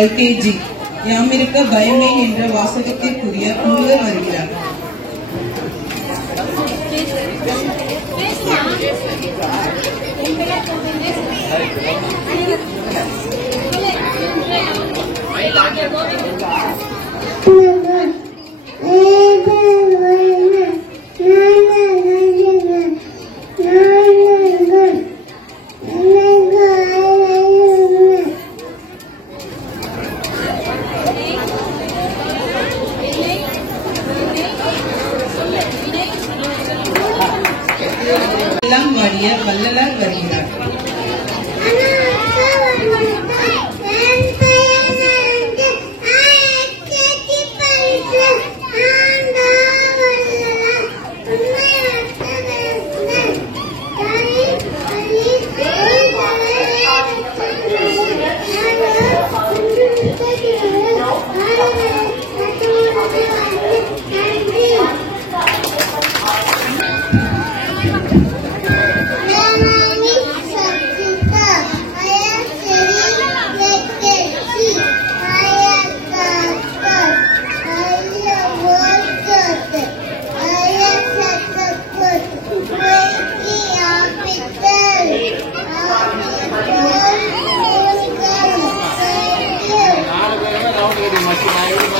LKG Yaamirukka பயமே என்ற வாசகத்திற்குரிய முருகர் வருகிறார். எல்லாம் வாடிய வள்ளலார் வருகிறார்.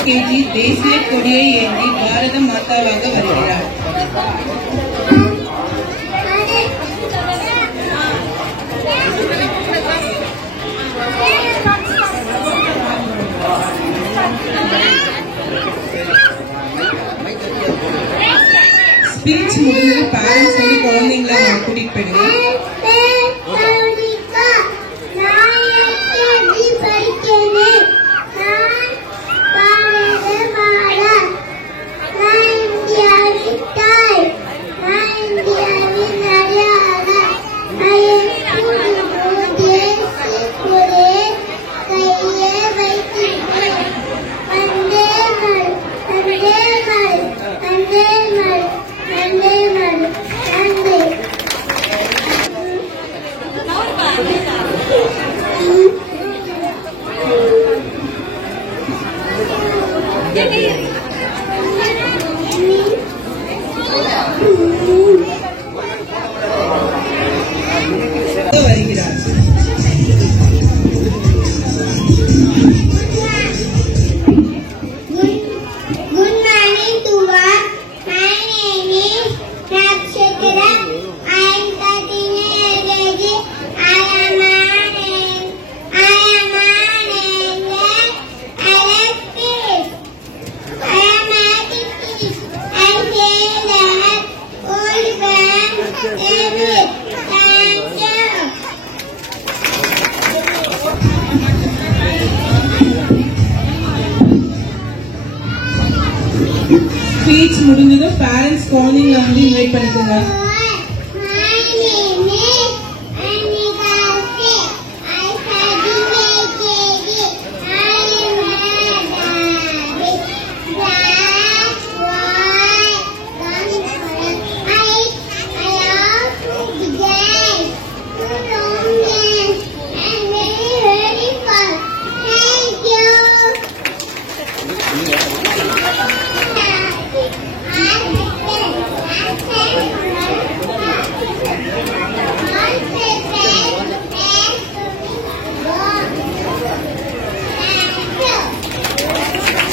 LKG தேசிய கொடியை ஏந்தி பாரத மாதாவாக வருகிறார். ஸ்பீச் முடிஞ்சு பேரண்ட்ஸ் வந்து குழந்தைங்களை கூட்டிட்டு போயிடுங்க. ஸ்பீச் முடிஞ்சதும் பேரண்ட்ஸ் குழந்தைங்களை வந்து இன்வைட் பண்ணிக்கோங்க.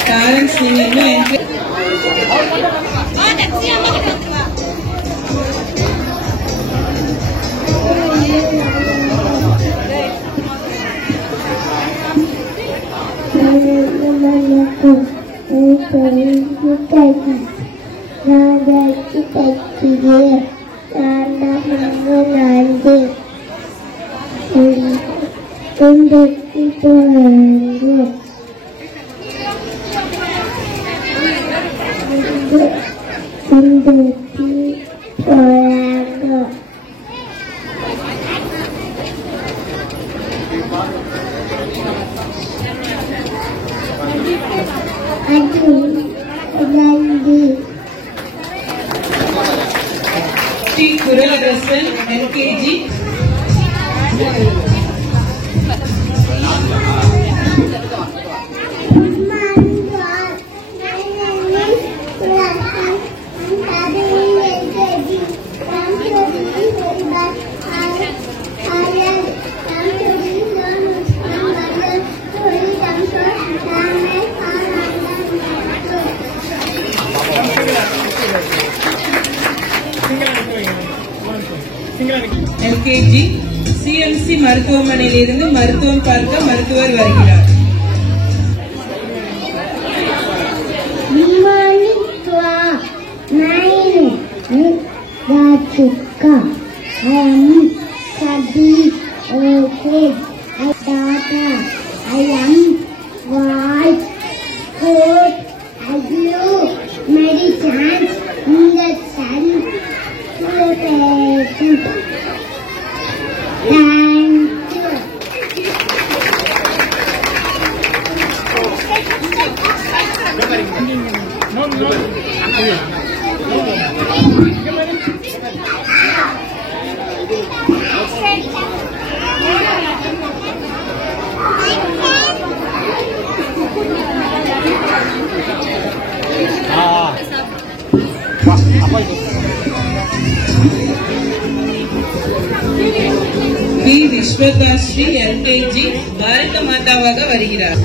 பேரண்ட்ஸ் நீங்க இன்னும் Nah, Kuralasan LKG. LKG CMC மருத்துவமனையிலிருந்து மருத்துவம் பார்க்க மருத்துவர் வருகிறார். பி விஸ்வதாஸ்ரீ LKG பாரத மாதாவாக வருகிறார்.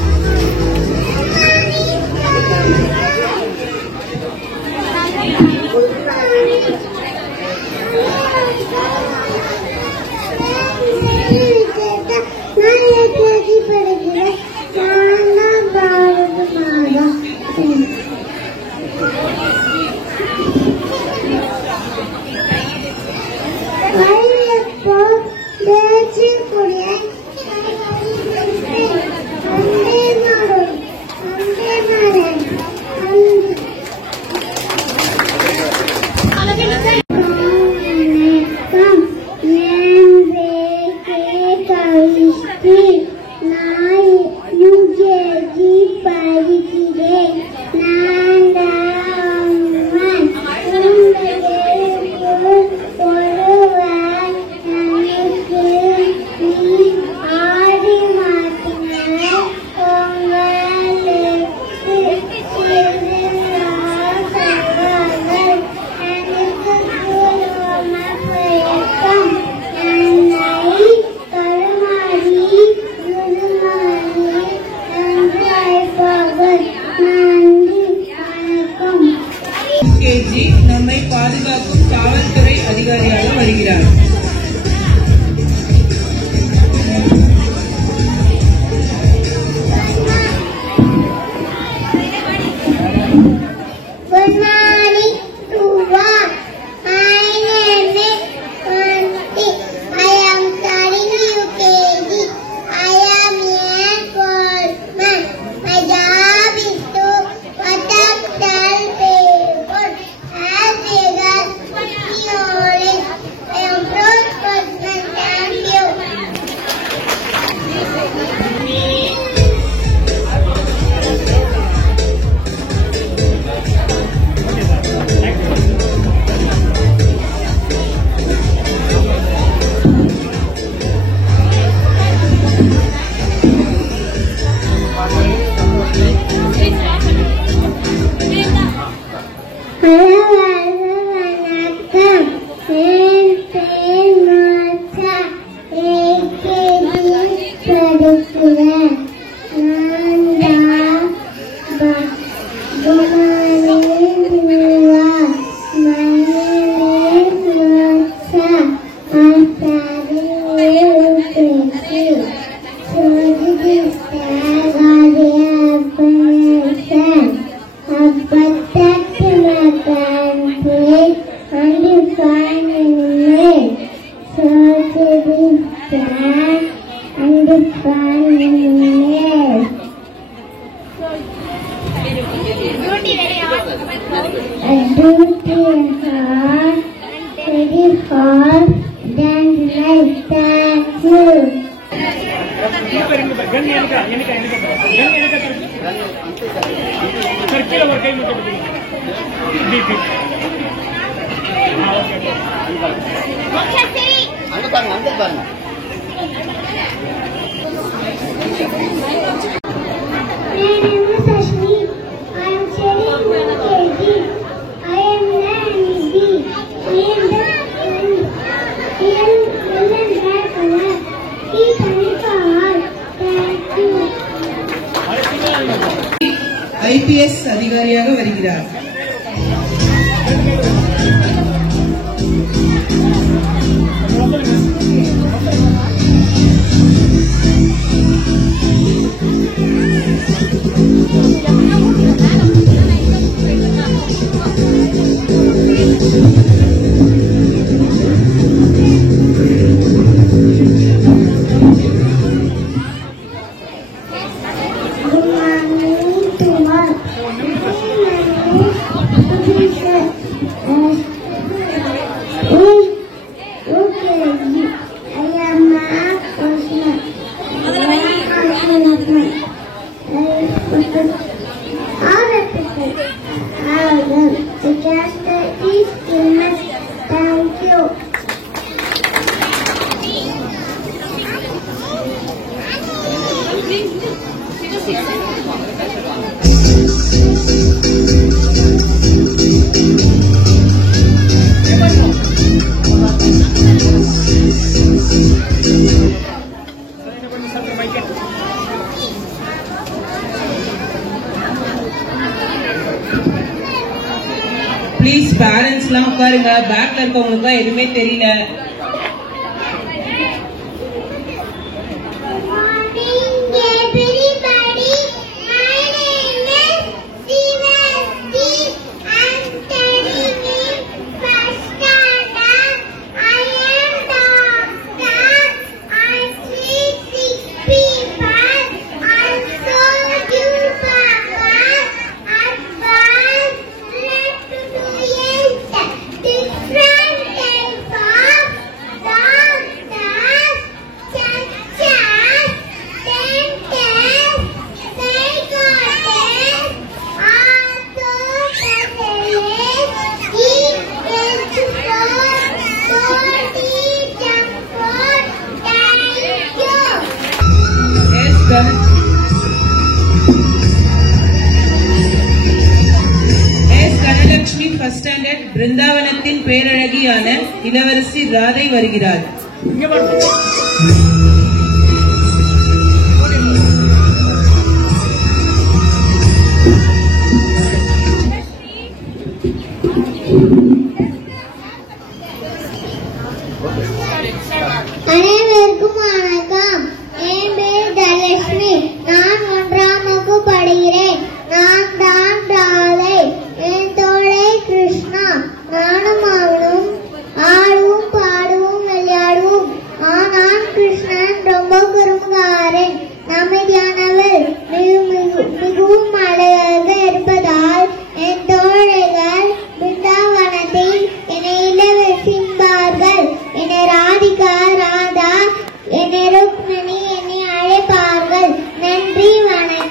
IPS அதிகாரியாக வருகிறார். Please parents எல்லாம் உட்காருங்க. பேக்ல இருக்கவங்களுக்கு எதுவுமே தெரியல. கனலட்சுமி ஃபர்ஸ்ட் ஸ்டாண்டர்ட் பிருந்தாவனத்தின் பேரழகியான இளவரசி ராதை வருகிறார். அனைவருக்கும் வணக்கம். என் பேர் தனலட்சுமி. நான் 1ஆம் வகுப்பு படிக்கிறேன். நான் தான் ராதை. என் தோழை கிருஷ்ணா. நானும் அவளும் ஆடுவோம், பாடுவோம், விளையாடுவோம். ஆனால் கிருஷ்ணன் ரொம்ப குறும்புக்காரன், அமைதியானவர், மிகவும் அழகாக இருப்பதால் என் தோழைகள் பிருந்தாவனத்தில் என்னை இளவரசி என்பார்கள். என்னை ராதிகா, ராதா, என்னை ருக்மிணி என்னை அழைப்பார்கள். நன்றி, வணக்கம்.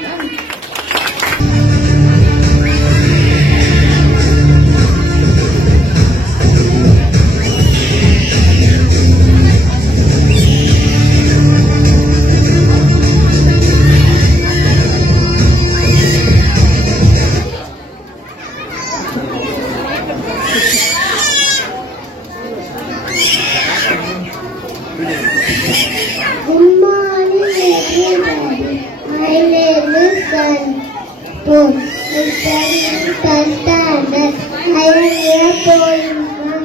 Good morning, everybody. My name is Santosh. I study in first standard. I am here for uniform.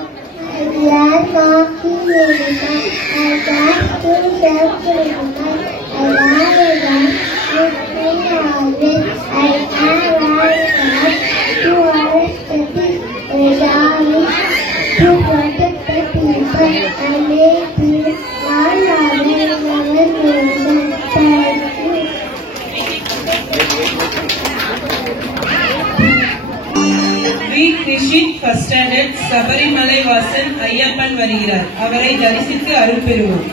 I wear khaki uniform. I wear two shirts uniform. I wear a gun with my always. I wear a hat. 2 hours study. A dolly. 2 First standard Sabarimala Vasan Ayyappan வருகிறார். அவரை தரிசித்து அருள் பெறுவோம்.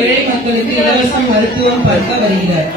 ஏழை மக்களுக்கு இலவச மருத்துவம் பார்க்க வருகிறார்.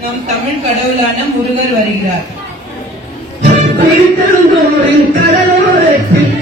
நம் தமிழ் கடவுளான முருகர் வருகிறார். திருச்செந்தூரின் கடலோரத்தில்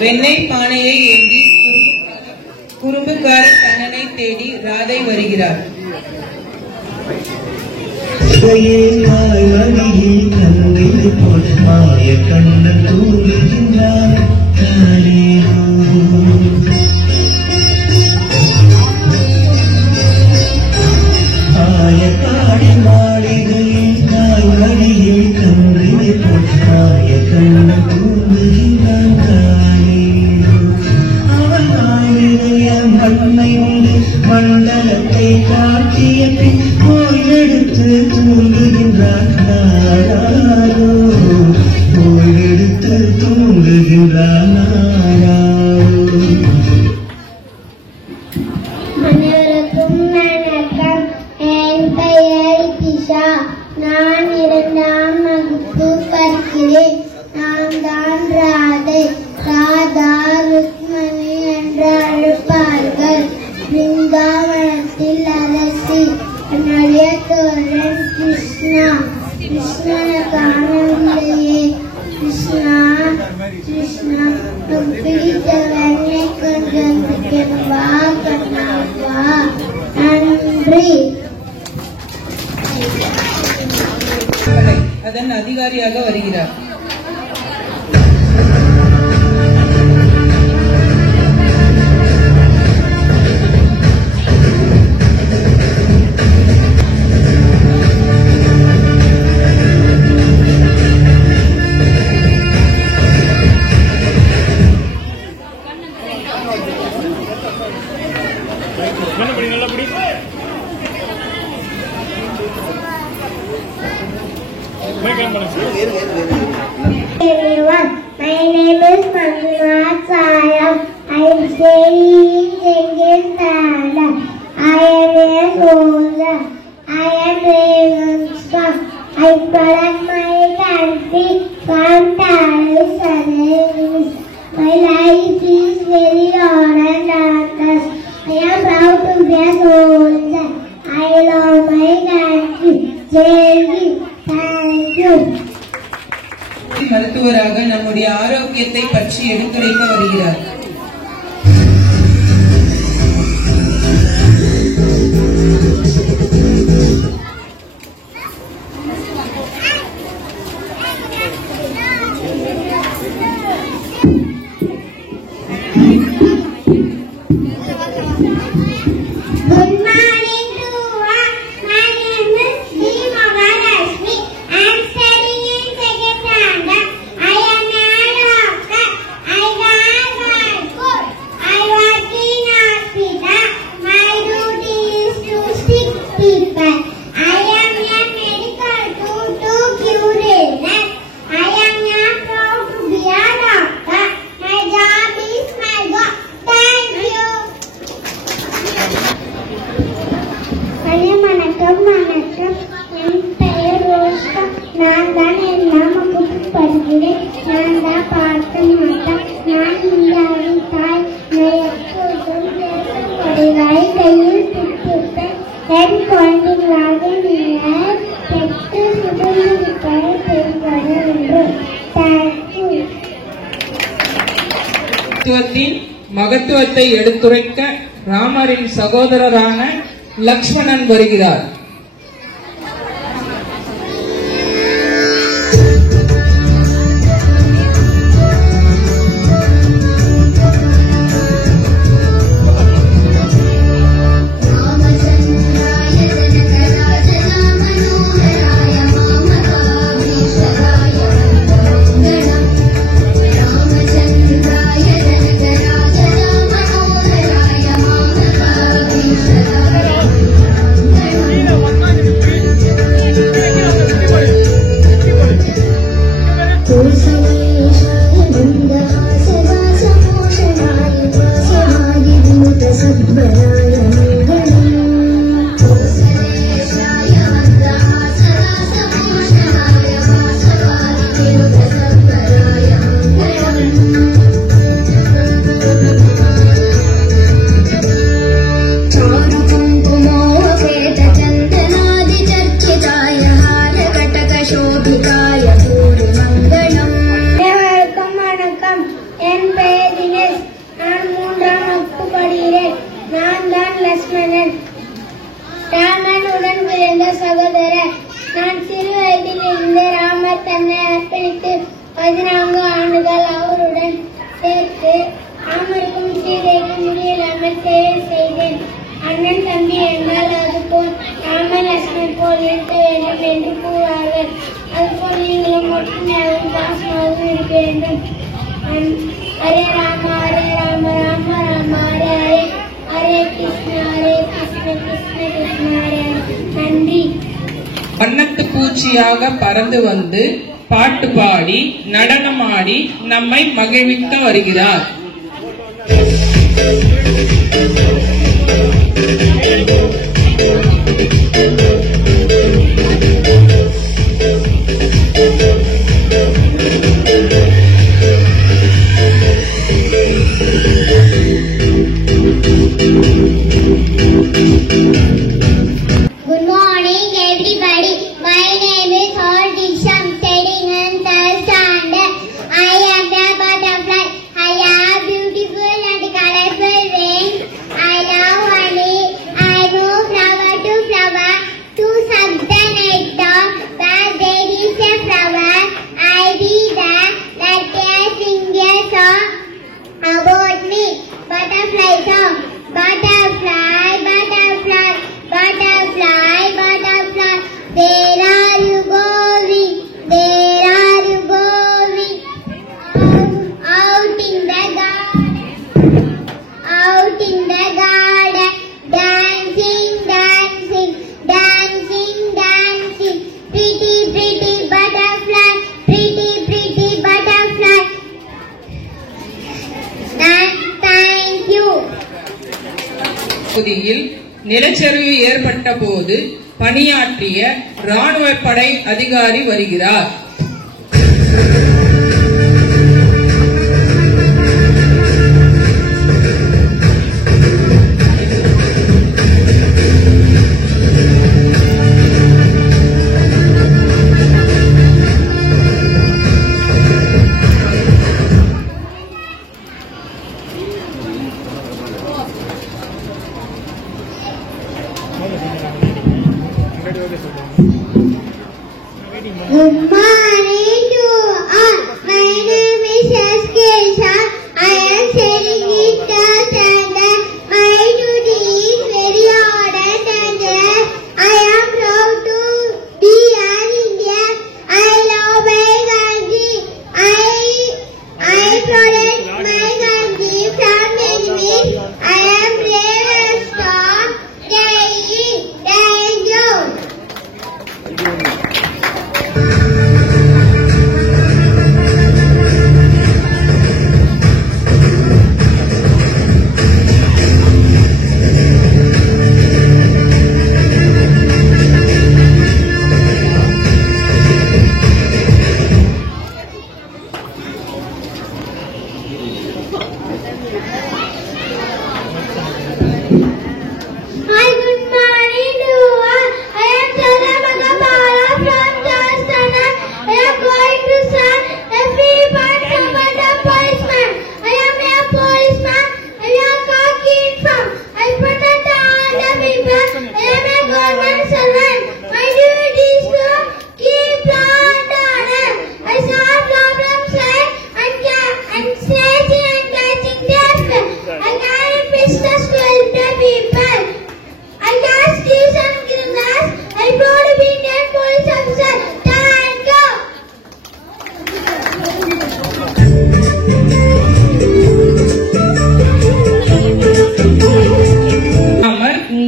வெண்ணெய் பானையை ஏந்தி குறும்புக்கார கண்ணனை தேடி ராதை வருகிறார். மண்டலத்தை காட்டிய பின் போயெடுத்து தூங்குகின்றான் நாராயோ, போயெடுத்து தூங்குகின்றான் நாராயோ. அனைவருக்கும் வணக்கம். என் பெயர் திஷா. நான் 2ஆம் வகுப்பு படிக்கிறேன். நான் தான் ராதை. ராதா ருக்மணி என்று அழைப்பார்கள். பிருந்தாவனத்தில் அரசி. என்னுடைய தோழன் கிருஷ்ணா. கிருஷ்ணனை காணவில்லையே. கிருஷ்ணா கிருஷ்ணா பிடித்தவனை கொஞ்சம் வா கண்ணா வா. நன்றி. அதன் அதிகாரியாக வருகிறார். Everyone, my name is Manjuna Saram. I am staying in Canada. I am a soldier. I am brave strong. I protect my country from terrorist enemies. My life is very hard and darkness. I am proud to be a soldier. I love my country. Thank you. மருத்துவராக நம்முடைய ஆரோக்கியத்தை பற்றி எடுத்துரைக்க வருகிறார். என் குழந்தைகளாக நீங்கள் பெற்று சுதந்திரத்தை பெறுவது என்று. தத்துவத்தின் மகத்துவத்தை எடுத்துரைக்க ராமரின் சகோதரரான லக்ஷ்மணன் வருகிறார். ராமனுடன் பிறந்த சகோதரர். நான் சிறு வயதில் இருந்து ராமர் தன்னை அர்ப்பணித்து 14 ஆண்டுகள் அவருடன் சேர்த்து ராமருக்கும் சீதைக்கும் முடியலாமல் சேவை செய்தேன். அண்ணன் தம்பி என்றால் அதுபோல் ராமன் லட்சுமணன் போல் இருக்க வேண்டும் என்று கூறுவார்கள். அதுபோல் நீங்களும் ஒற்றுமையாகவும் பாசமாகவும் இருக்க வேண்டும். ஹரே ராம ஹரே ராம ராம ராம ஹரே ஹரே ஹரே கிருஷ்ண கிருஷ்ண கிருஷ்ண ஹரே. நன்றி. வண்ணத்து பூச்சியாக பறந்து வந்து பாட்டு பாடி நடனமாடி நம்மை மகிழ்விக்க வருகிறார். Good morning, everybody. My name is Hardiksha. I'm studying in third standard. I am the butterfly. I have beautiful and colorful wings. I love honey. I move flower to flower to suck the nectar. Where there is a flower, I be there. Let a singer song about me. Butterfly song. Butterfly, butterfly, butterfly, butterfly. Where are you going? Where are you going? Out in the garden, out in the garden, dancing, dancing, dancing, dancing. Pretty, pretty butterfly, pretty, pretty butterfly. Thank you. பகுதியில் நிலச்சரிவு ஏற்பட்ட போது பணியாற்றிய ராணுவ படை அதிகாரி வருகிறார். Good morning to all. My name is Askesha. I am studying in third standard. My duty is very ardent and I am proud to be an Indian. I love my country. I protect my country from enemies. I am brave and strong. Thank you.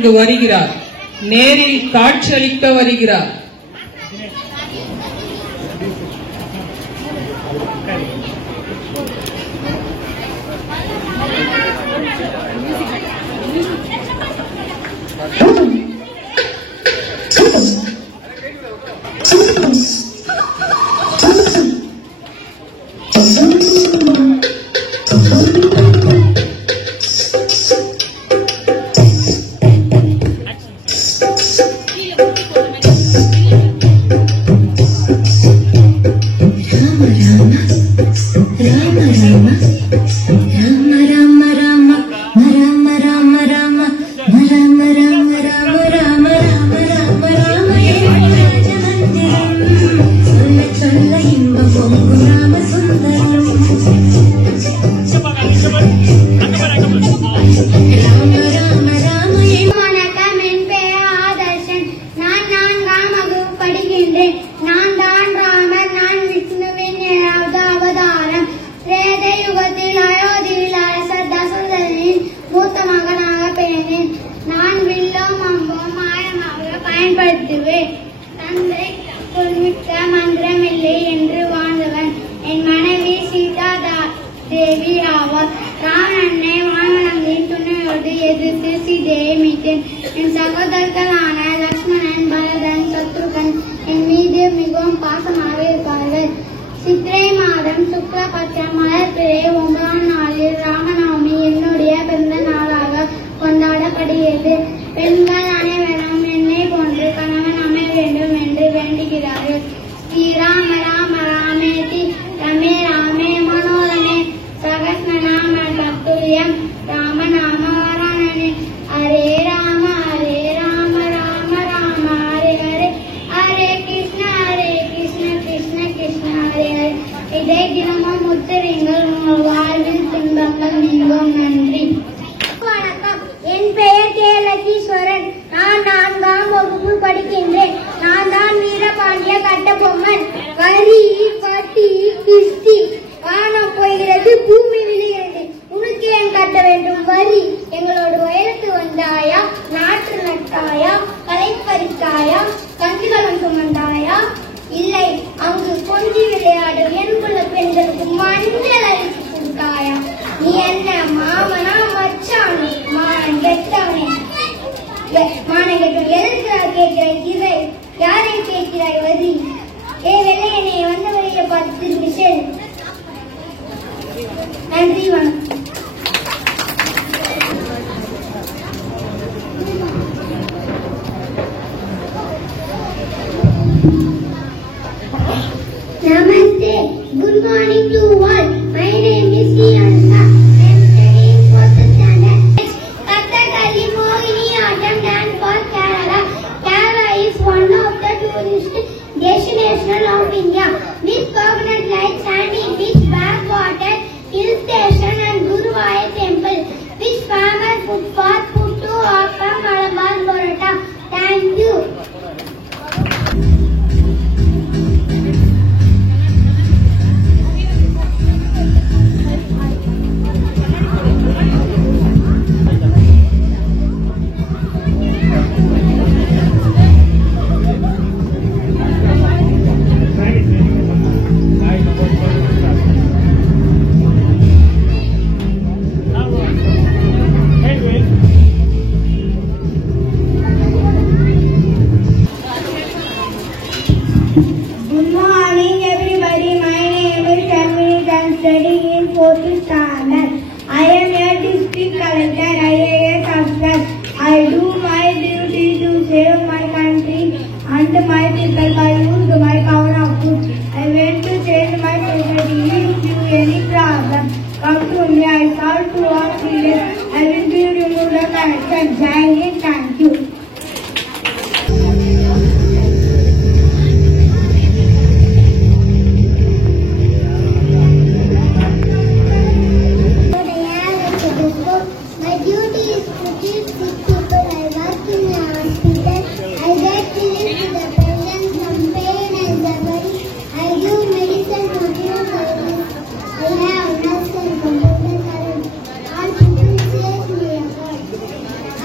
இங்கு வருகிறார். நேரில் காட்சியளிக்க வருகிறார்.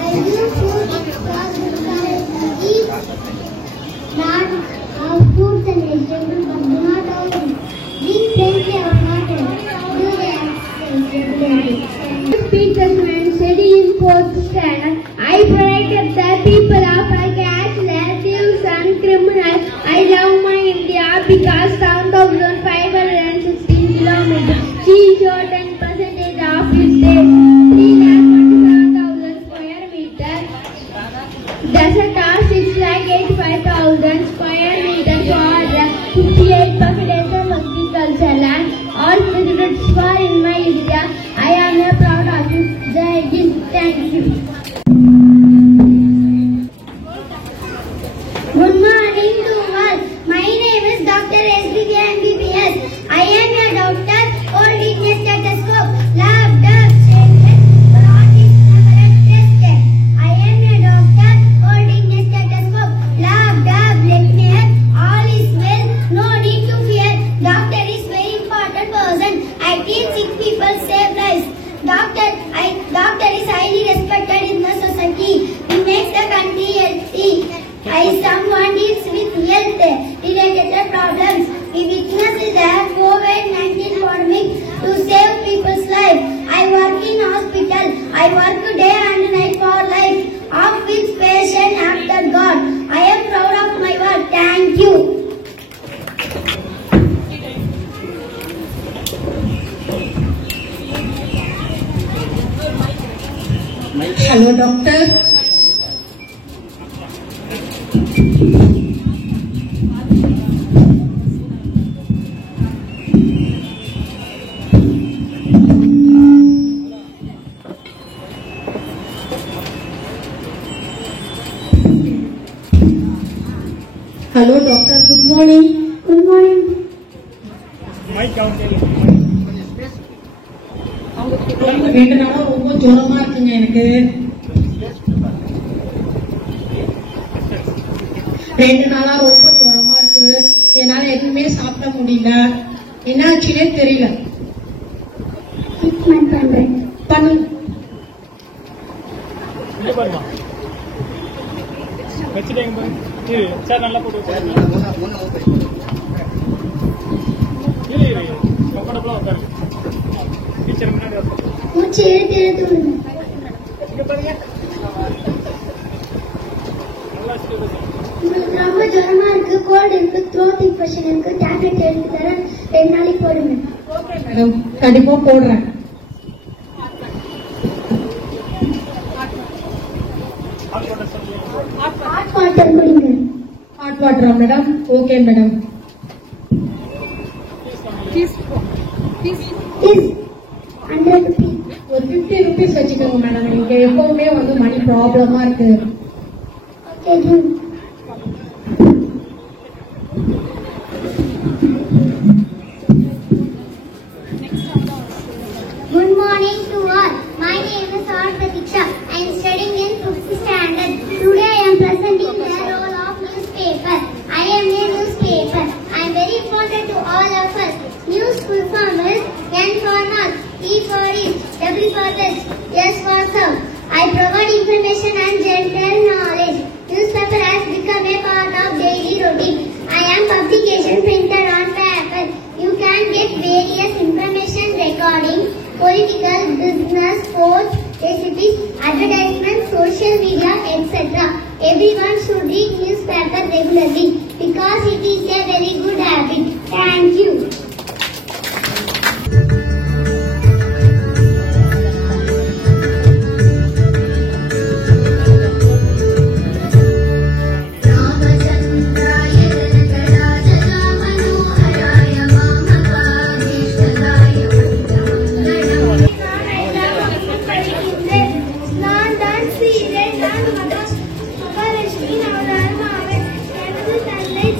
I do food study in 4th standard. I protect the people of gangs, thieves and criminals. I love my India because 7,516 kilometers. She showed 10% of its day. 3,27,000 square meters. Desert of 6,85,000 square meters for 58% of agriculture land. All visitors for in my India. I am a proud of you. Jai Hind. Thank you. Good morning to all. My name is Dr. SBK MBBS. I am a doctor holding a stethoscope. Lab, dog, brought is never tested. I am a doctor holding a stethoscope. Lab, dog, neck, all is well. No need to fear. Doctor is very important person. I treat sick people, save lives. Doctor is highly respected in the society. He makes the country healthy. Someone deals with health-related problems. We witness the COVID-19 pandemic to save people's lives. I work in hospital. I work day and night for life. Of which patient after God. I am proud of my work. Thank you. Hello, doctor. Hello, doctor. Good morning. Good morning. ரெண்டு நாளா ரொம்ப ஜுரமா இருக்குங்க எனக்கு. 2 நாளா ரொம்ப ஜுரமா இருக்கு. என்னால எதுவுமே சாப்பிட முடியல. என்னாச்சுன்னே தெரியல. பண்ணு. நல்லா போட்டு மூச்சு இழுத்து இழுத்து விடுங்க. உங்களுக்கு ரொம்ப ஜுரமா இருக்கு, கோல்டு இருக்கு, த்ரோட் இன்ஃபெக்ஷன் இருக்கு, டேப்லெட் எடுத்து தரேன், 2 நாளைக்கு போடுங்க. மேடம் கண்டிப்பா போடுறேன். ஹாட் வாட்டர் குடிங்க. ஹாட் வாட்டரா madam? Okay madam. Please. 100 rupees. ஒரு 50 rupees வச்சுக்கோங்க மேடம். எனக்கு எப்பவுமே வந்து மணி ப்ராப்ளமா இருக்கு. Okay, give. Good morning to all. My name is Pratiksha. I am studying in 5th standard. Today I am presenting the role of newspaper. I am a newspaper. I am very important to all of us. News full form is N for North, E for East, W for West, S for South. I provide information and general knowledge. Newspaper has become a part of daily routine. I am publication printed on paper. You can get various information regarding political, business, sports, recipes, advertisements, social media, etc. Everyone should read newspaper regularly because it is a very good habit. Thank you.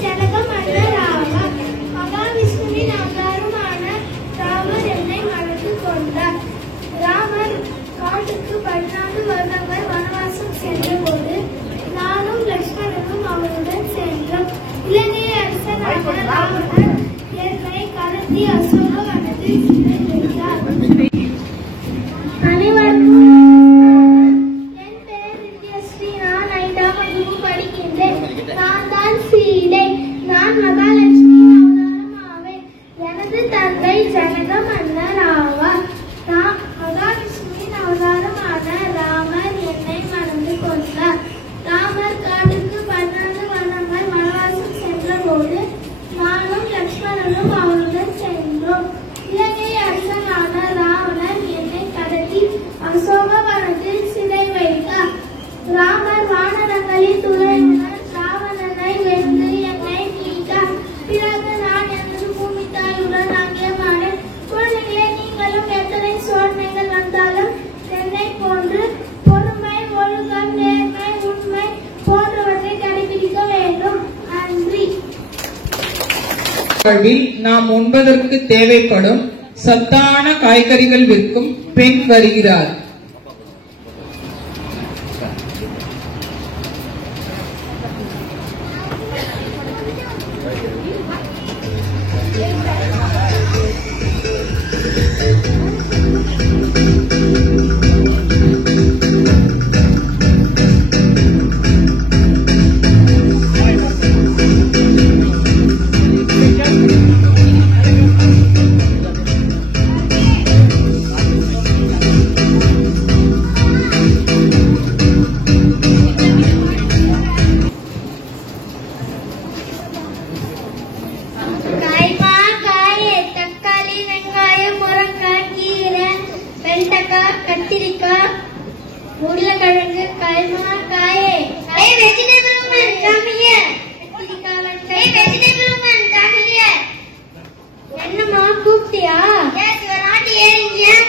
Janaka Mandala Rama, Mama Vishnu அசோகவனத்தில் சிறை வைத்தார். ராமர் வானரங்களின் துறையினர் ராவணனை வென்று என்னை மீட்டார். பிறகு நான் எனது பூமி தாயுடன் அங்கேமானேன். குழந்தைகளே, நீங்களும் எத்தனை சோதனைகள் வந்தாலும் என்னை போன்று பொறுமை, ஒழுக்கம், நேர்மை, உண்மை போன்றவற்றை கடைபிடிக்க வேண்டும். நன்றி. வாழ்வில் நாம் உண்பதற்கு தேவைப்படும் சத்தான காய்கறிகள் விற்கும் பெண் வருகிறார். கத்திரிக்காய், உருளைக்கிழங்கு, கைமா, காயே. Hey, vegetable woman, come here. கத்திரிக்காய், வெண்டை. Hey, vegetable woman, come here. என்னம்மா கூப்பிட்டியா? Yes, you are not hearing here.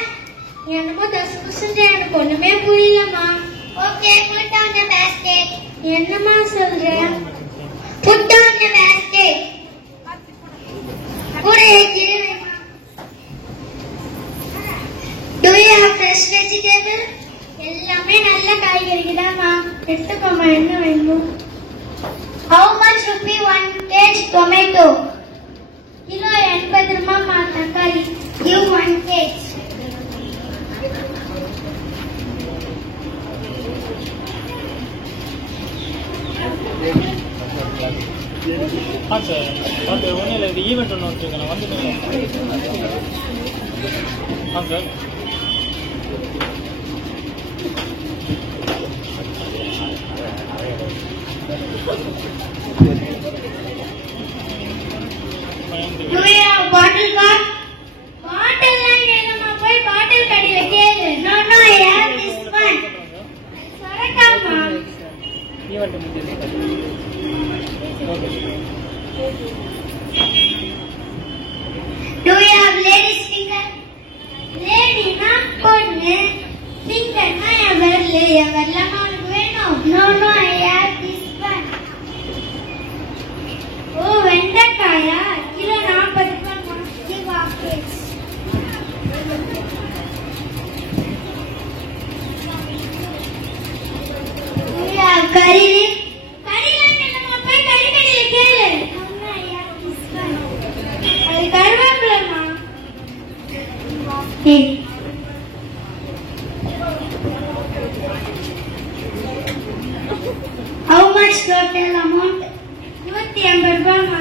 என்னமோ தசுபுசுன்ற எனக்கு ஒண்ணுமே புரியலம்மா. Okay, put down the basket. என்னம்மா சொல்ற? Put down the basket. Put it here. Do you have fresh vegetable? எல்லாமே நல்ல காய்கறிகள் தான்மா. எடுத்துக்கோமா, என்ன வேணும்? How much rupee 1 kg tomato? Kilo 80 ரூபாய்மா தக்காளி. Give 1 kg. சார் ஒன்றும் இல்லை, இது ஈவெண்ட் ஒன்று வச்சுருக்கேன், நான் வந்துட்டேன். Sir Do you have bottle card? Bottle லாம் வேணுமா? போய் bottle கடையில கேளு. No, I have this one. சரக்காமா. ஈவெண்ட் முடிஞ்சது. Do you have ladies finger? Lady na பொண்ணு, finger na என் விரல். என் விரலமா உனக்கு வேணும்? No, I have this one. ஓ, வெண்டைக்காயா? கிலோ 40 ரூபாய்மா. Give half kg. Do you have curry leaf? curry leaf வேணுமா? போய் கறி கடையில கேளு. No, I have this one. அது கருவேப்பிலைமா. Hey. How much total amount? 150 ரூபாய்மா.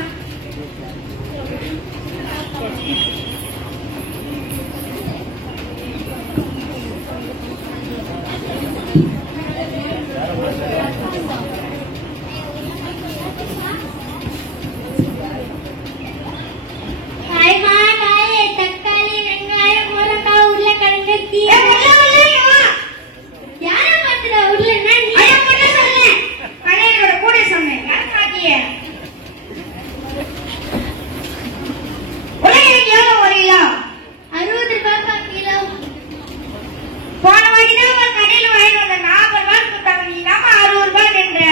காய்மா, காய், தக்காளி, வெங்காயம், முருங்கைக்காய், உருளைக்கிழங்கு, கீரை. யாரை பார்த்துடா உருளைன்னா? நீ மட்டும் சொன்னேன். கடையோட கூட சொன்னேன். யார் பாத்திய? உருளைக்கிழங்கு எவ்வளவு ஒரு கிலோ? 60 ரூபாய்ப்பா கிலோ. போன வாட்டி தான் ஒரு கடையில வாங்கிட்டு வந்த 40 ரூபாய் கொடுத்தாங்க. நீ தான் 60 ரூபாய் நின்ற.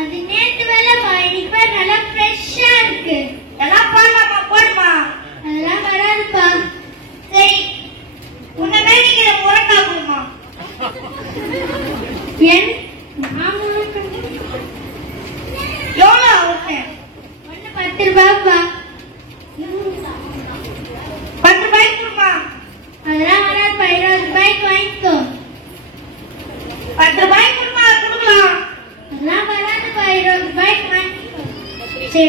அது நேற்று வேலைப்பா. இன்னைக்கு பேர் நல்லா ஃப்ரெஷ்ஷா இருக்கு. எல்லாம் போடலாமா? போடுமா? அதெல்லாம் வராதுப்பா. சரி, உன்ன வேலைக்கிற முறக்கா போடுமா? ஏன் நான் எவ்வளோ ஆகும்? ஒன்று 10 ரூபாய்ப்பா. 10 ரூபாய்க்கு கொடுமா? அதெல்லாம் வராதுப்பா. 20 ரூபாய்க்கு வாங்கிக்கோ. 10 ரூபாய்க்கு கொடுமா? கொடுக்கலாம். அதெல்லாம் வராதுப்பா. 20 ரூபாய்க்கு வாங்கிக்கோ. சரி.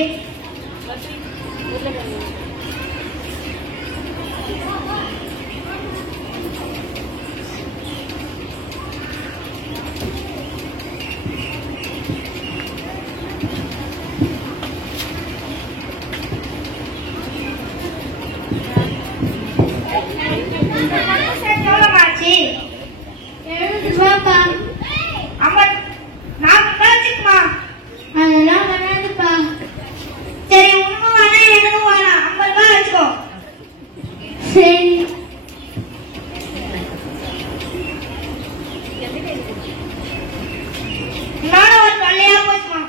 நானும் ஒரு தொல்லையா போச்சுமா.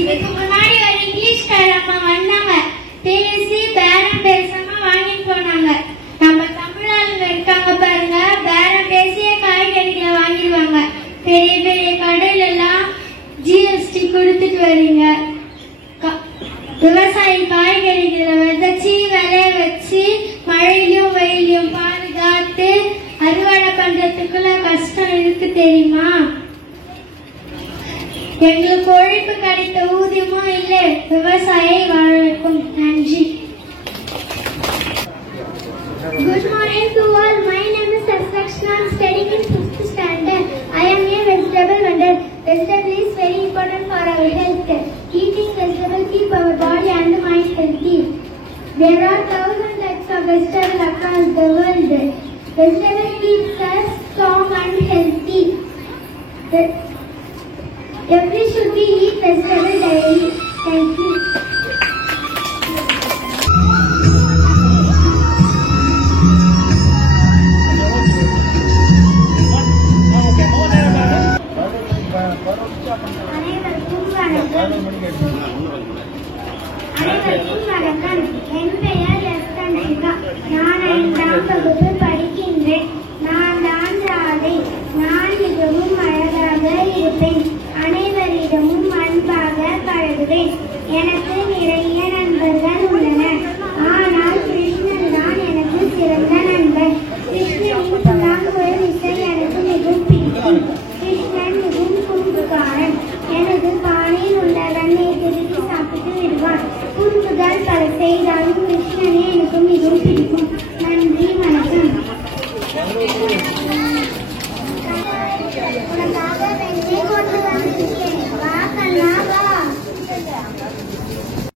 இதுக்கு முன்னாடி ஒரு இங்கிலீஷ்காரம்மா வந்தாங்க. பேசி பேரம் பேசாம வாங்கிட்டு போனாங்க. நம்ம தமிழ்நாடுல இருக்காங்க பாருங்க, பேரம் பேசிய காய்கறிகளை வாங்கிடுவாங்க. பெரிய பெரிய கடையில எல்லாம் ஜிஎஸ்டி கொடுத்துட்டு வரீங்க. விவசாயி காய்கறிகளை விதைச்சி விளைய வச்சு மழையிலும் வெயிலையும் பாதுகாத்து அறுவடை பண்றதுக்குள்ள கஷ்டம் இருக்கு தெரியுமா? எங்களுக்கு உழைப்பு கிடைத்த ஊதியமும் இல்லை. விவசாயி வாழ வைக்கும். நன்றி. Good morning to all. My name is Saksakshna. I am studying in 5th standard. I am a vegetable vendor. Vegetable is very important for our health. Eating vegetable keep our body and mind healthy. There are 1,000 types of vegetable across the world. Vegetable keeps us strong and healthy. Every should be eat vegetable daily. Thank you. அனைவருக்கும் வணக்கம். என் பெயர் எஸ்தனிகா. நான் 5ஆம் வகுப்பு படிக்கின்றேன். நான் தான் ராதை. நான் மிகவும் அழகாக இருப்பேன். அனைவரிடமும் அன்பாக பழகுவேன். எனக்கு நிறைய நண்பர்கள் உள்ளனர். ஆனால் கிருஷ்ணன் தான் எனக்கு சிறந்த நண்பன். கிருஷ்ணனின் புல்லாங்குழல் இசை எனக்கு மிகவும் பிடிக்கும்.